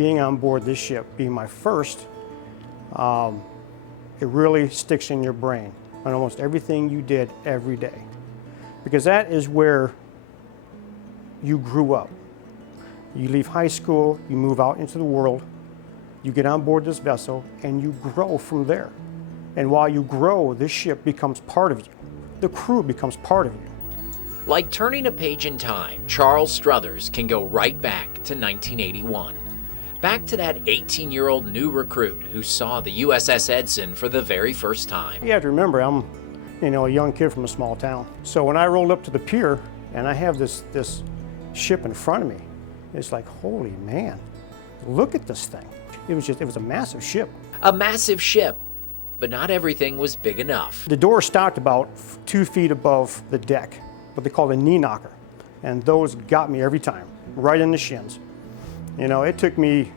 being on board this ship, being my first, it really sticks in your brain on almost everything you did every day. Because that is where you grew up. You leave high school, you move out into the world, you get on board this vessel, and you grow from there. And while you grow, this ship becomes part of you. The crew becomes part of you. Like turning a page in time, Charles Struthers can go right back to 1981. Back to that 18-year-old new recruit who saw the U.S.S. Edson for the very first time. You have to remember, I'm a young kid from a small town. So when I rolled up to the pier and I have this ship in front of me, it's like, holy man, look at this thing. It was a massive ship. A massive ship, but not everything was big enough. The door stopped about 2 feet above the deck, what they call a knee knocker. And those got me every time, right in the shins. It took me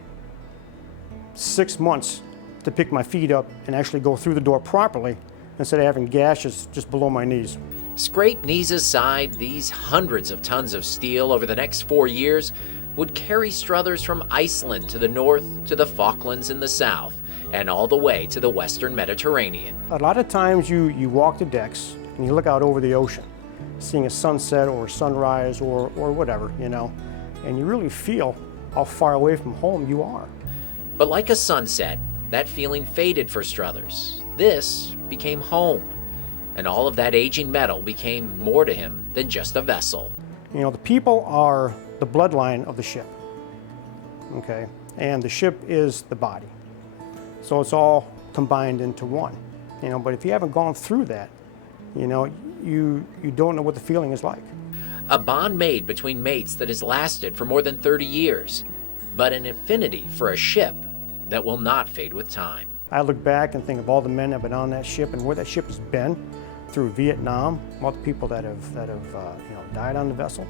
6 months to pick my feet up and actually go through the door properly instead of having gashes just below my knees. Scrape knees aside, these hundreds of tons of steel over the next 4 years would carry Struthers from Iceland to the north to the Falklands in the south and all the way to the Western Mediterranean. A lot of times you walk the decks and you look out over the ocean, seeing a sunset or a sunrise or whatever, and you really feel how far away from home you are. But like a sunset, that feeling faded for Struthers. This became home, and all of that aging metal became more to him than just a vessel. The people are the bloodline of the ship, okay? And the ship is the body. So it's all combined into one, but if you haven't gone through that, you don't know what the feeling is like. A bond made between mates that has lasted for more than 30 years, but an affinity for a ship that will not fade with time. I look back and think of all the men that have been on that ship and where that ship has been through Vietnam, all the people that have died on the vessel.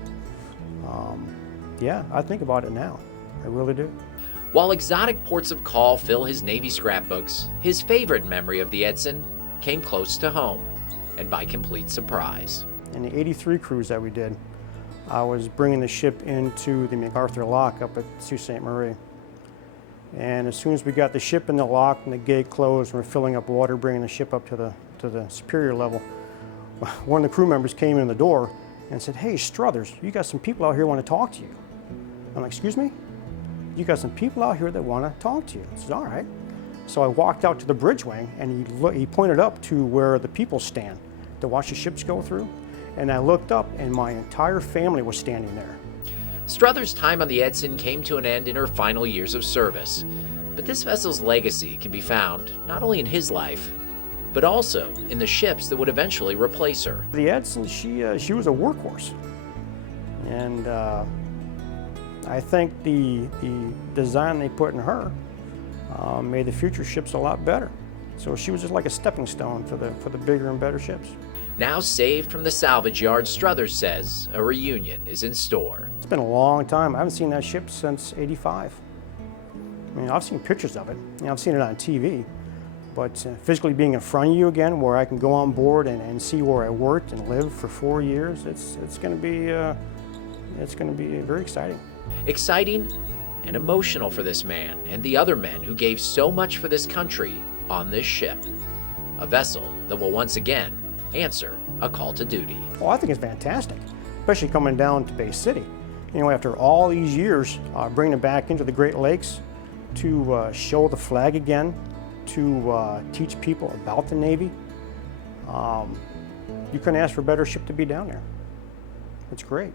Yeah, I think about it now. I really do. While exotic ports of call fill his Navy scrapbooks, his favorite memory of the Edson came close to home, and by complete surprise. In the 83 cruise that we did, I was bringing the ship into the MacArthur lock up at Sault Ste. Marie. And as soon as we got the ship in the lock and the gate closed and we're filling up water, bringing the ship up to the superior level, one of the crew members came in the door and said, "Hey, Struthers, you got some people out here want to talk to you." I'm like, "Excuse me? You got some people out here that want to talk to you?" I said, "All right." So I walked out to the bridge wing and he pointed up to where the people stand to watch the ships go through. And I looked up and my entire family was standing there. Struthers' time on the Edson came to an end in her final years of service. But this vessel's legacy can be found not only in his life, but also in the ships that would eventually replace her. The Edson, she was a workhorse. And I think the design they put in her made the future ships a lot better. So she was just like a stepping stone for the bigger and better ships. Now saved from the salvage yard, Struthers says a reunion is in store. It's been a long time. I haven't seen that ship since '85. I've seen pictures of it. I've seen it on TV. But physically being in front of you again, where I can go on board and see where I worked and lived for 4 years, it's going to be very exciting. Exciting and emotional for this man and the other men who gave so much for this country on this ship. A vessel that will once again answer a call to duty. Well, I think it's fantastic, especially coming down to Bay City. After all these years, bringing it back into the Great Lakes to show the flag again, to teach people about the Navy. You couldn't ask for a better ship to be down there. It's great.